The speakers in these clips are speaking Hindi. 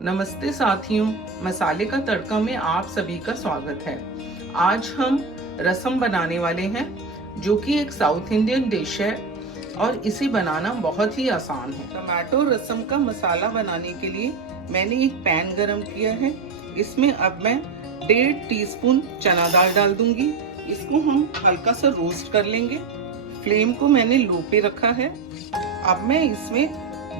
नमस्ते साथियों, मसाले का तड़का में आप सभी का स्वागत है। आज हम रसम बनाने वाले हैं जो कि एक साउथ इंडियन डिश है और इसे बनाना बहुत ही आसान है। टमाटो रसम का मसाला बनाने के लिए मैंने एक पैन गरम किया है। इसमें अब मैं 1.5 टीस्पून चना दाल डाल दूंगी। इसको हम हल्का सा रोस्ट कर लेंगे। फ्लेम को मैंने लो पे रखा है। अब मैं इसमें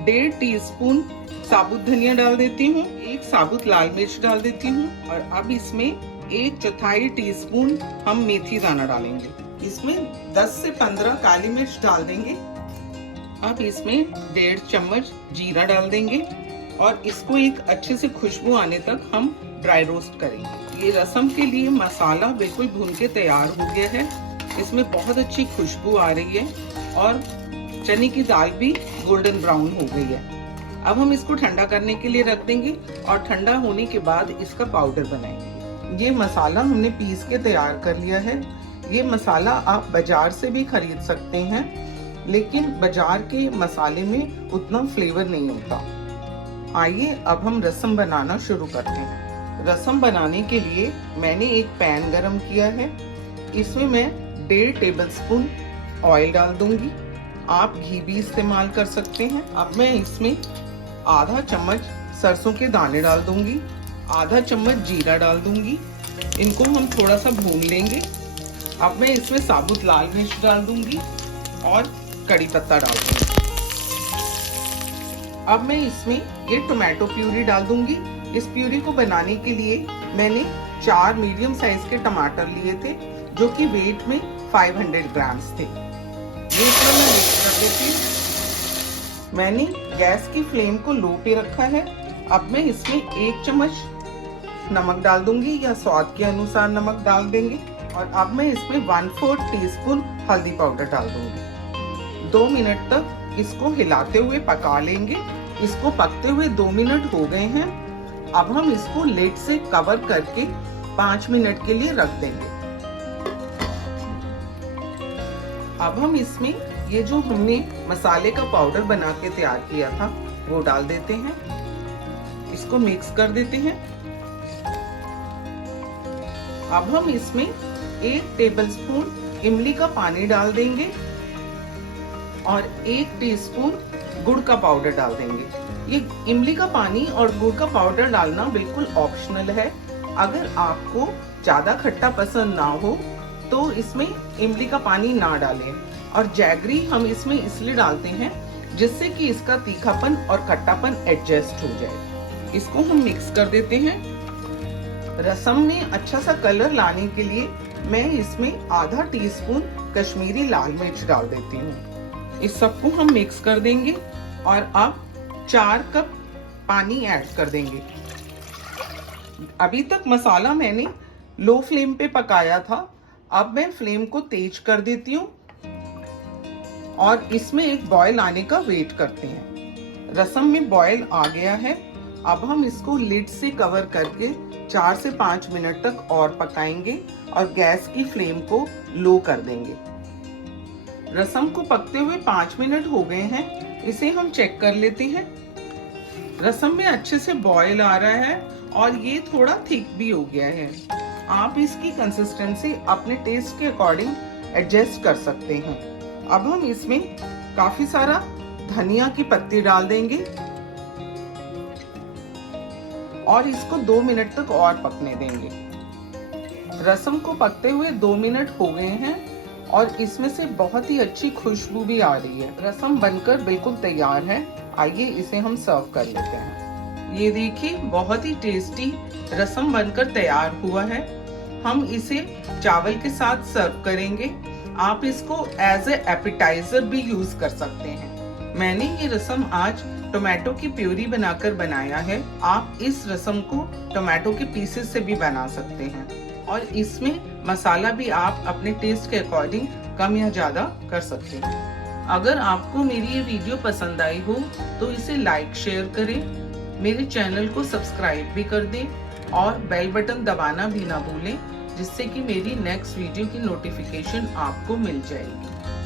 1.5 टीस्पून साबुत धनिया डाल देती हूँ, 1 साबुत लाल मिर्च डाल देती हूँ और अब इसमें 1/4 टीस्पून हम मेथी दाना डालेंगे। इसमें 10 से 15 काली मिर्च डाल देंगे। अब इसमें 1.5 चम्मच जीरा डाल देंगे और इसको एक अच्छे से खुशबू आने तक हम ड्राई रोस्ट करेंगे। ये रसम के लिए मसाला बिल्कुल भून के तैयार हो गया है। इसमें बहुत अच्छी खुशबू आ रही है और चने की दाल भी गोल्डन ब्राउन हो गई है। अब हम इसको ठंडा करने के लिए रख देंगे और ठंडा होने के बाद इसका पाउडर बनाएंगे। ये मसाला हमने पीस के तैयार कर लिया है। ये मसाला आप बाजार से भी खरीद सकते हैं, लेकिन बाजार के मसाले में उतना फ्लेवर नहीं होता। आइए अब हम रसम बनाना शुरू करते हैं। रसम बनाने के लिए मैंने एक पैन गरम किया है। इसमें मैं 1.5 टेबलस्पून ऑयल डाल दूंगी। आप घी भी इस्तेमाल कर सकते हैं। अब मैं इसमें आधा चम्मच सरसों के दाने डाल दूंगी, आधा चम्मच जीरा डाल दूंगी। इनको हम थोड़ा सा भून लेंगे। अब मैं इसमें साबुत लाल मिर्च डाल दूंगी और कड़ी पत्ता डाल दूंगी। अब मैं इसमें ये टोमेटो प्यूरी डाल दूंगी। इस प्यूरी को बनाने के लिए मैंने 4 मीडियम साइज के टमाटर लिए थे जो कि वेट में 500 ग्राम्स थे। ये इसमें मैं मिक्स कर देती हूँ। मैंने गैस की फ्लेम को लो पे रखा है। अब मैं इसमें 1 चम्मच नमक डाल दूंगी या स्वाद के अनुसार नमक डाल देंगे और अब मैं इसमें 1/4 टीस्पून हल्दी पाउडर डाल दूंगी। 2 मिनट तक इसको हिलाते हुए पका लेंगे। इसको पकते हुए 2 मिनट हो गए हैं। अब हम इसको लिड से कवर करके 5 मिनट के लिए रख देंगे। अब हम इसमें ये जो हमने मसाले का पाउडर बना के तैयार किया था वो डाल देते हैं। इसको मिक्स कर देते हैं। अब हम इसमें 1 टेबलस्पून इमली का पानी डाल देंगे और 1 टीस्पून गुड़ का पाउडर डाल देंगे। ये इमली का पानी और गुड़ का पाउडर डालना बिल्कुल ऑप्शनल है। अगर आपको ज्यादा खट्टा पसंद ना हो तो इसमें इमली का पानी ना डालें। और जैगरी हम इसमें इसलिए डालते हैं जिससे कि इसका तीखापन और खट्टापन एडजस्ट हो जाए। इसको हम मिक्स कर देते हैं। रसम में अच्छा सा कलर लाने के लिए मैं इसमें आधा टीस्पून कश्मीरी लाल मिर्च डाल देती हूँ। इस सबको हम मिक्स कर देंगे और अब 4 कप पानी ऐड कर देंगे। अभी तक मसाला मैंने लो फ्लेम पे पकाया था। अब मैं फ्लेम को तेज कर देती हूँ और इसमें एक बॉयल आने का वेट करते हैं। रसम में बॉयल आ गया है। अब हम इसको लिड से कवर करके 4 से 5 मिनट तक और पकाएंगे और गैस की फ्लेम को लो कर देंगे। रसम को पकते हुए 5 मिनट हो गए हैं। इसे हम चेक कर लेते हैं। रसम में अच्छे से बॉयल आ रहा है और ये थोड़ा थिक भी हो गया है। आप इसकी कंसिस्टेंसी अपने टेस्ट के अकॉर्डिंग एडजस्ट कर सकते हैं। अब हम इसमें काफी सारा धनिया की पत्ती डाल देंगे और इसको 2 मिनट तक और पकने देंगे। रसम को पकते हुए 2 मिनट हो गए हैं और इसमें से बहुत ही अच्छी खुशबू भी आ रही है। रसम बनकर बिल्कुल तैयार है। आइए इसे हम सर्व कर लेते हैं। ये देखिए, बहुत ही टेस्टी रसम बनकर तैयार हुआ है। हम इसे चावल के साथ सर्व करेंगे। आप इसको एज ए एपिटाइजर भी यूज कर सकते हैं। मैंने ये रसम आज टोमेटो की प्यूरी बनाकर बनाया है। आप इस रसम को टोमेटो के पीसेस से भी बना सकते हैं और इसमें मसाला भी आप अपने टेस्ट के अकॉर्डिंग कम या ज्यादा कर सकते हैं। अगर आपको मेरी ये वीडियो पसंद आई हो तो इसे लाइक शेयर करें। मेरे चैनल को सब्सक्राइब भी कर दें और बेल बटन दबाना भी ना भूलें, जिससे कि मेरी नेक्स्ट वीडियो की नोटिफिकेशन आपको मिल जाएगी।